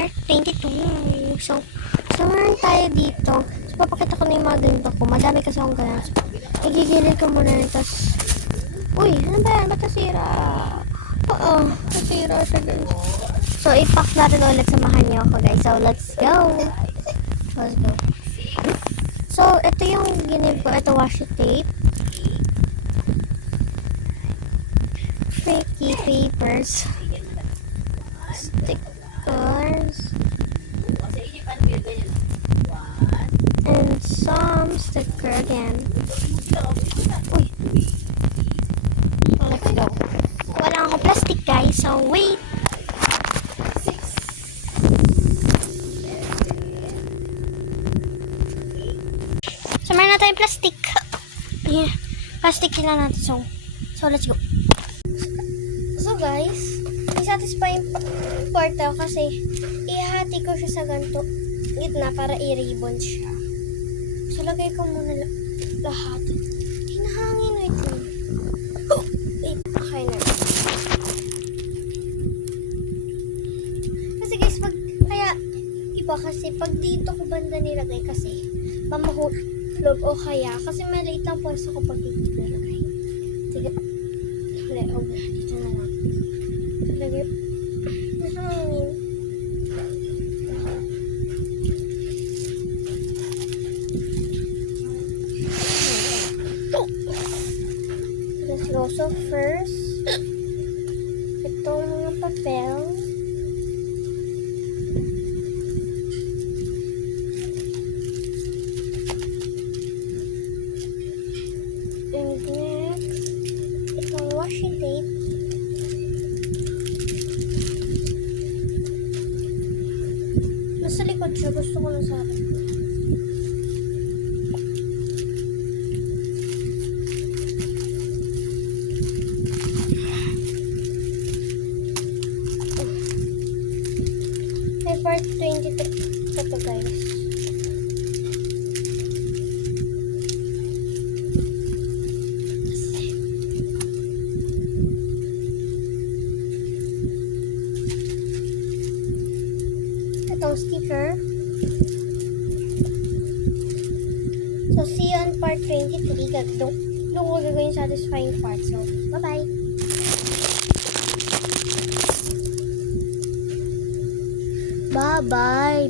part 22. So meron tayo dito. So, papakita ko na yung mga ganito ko. Madami kasi akong ganyan. So, igigilid ko muna yun. Tapos, uy, ano ba yan? Ba't nasira? Oo, nasira siya guys. So, ipack natin ulit. Samahan niyo ako guys. So, let's go. Let's go. So, ito yung ginib ko. Ito washi tape. Freaky papers. Stickers. And some sticker again. Uy. So, let's go. Wala akong plastic guys. So, wait. So, meron na tayong plastic. Yeah. Plastic na natin. So, let's go. So, guys, satisfying part ako kasi ihati ko siya sa ganito gitna para i-ribbon siya. So, lagay ko muna lahat. Hinahangin, wait lang. Oh, wait, okay na. Kasi guys, kaya iba kasi pag dito ko banda nilagay kasi mamahulog o kaya kasi maliit lang po ko pag dito nilagay. Sige, dito na lang. So, lagay nahangin. Let's go. So first, itong mga papel. And next, itong washi tape. Nasa likod siya. Gusto ko na sa akin. Part 23 ito guys. Itong sticker. So see you on part 23. Doon ko gagawin satisfying part. So bye bye. Bye-bye.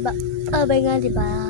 Bye-bye nga, diba?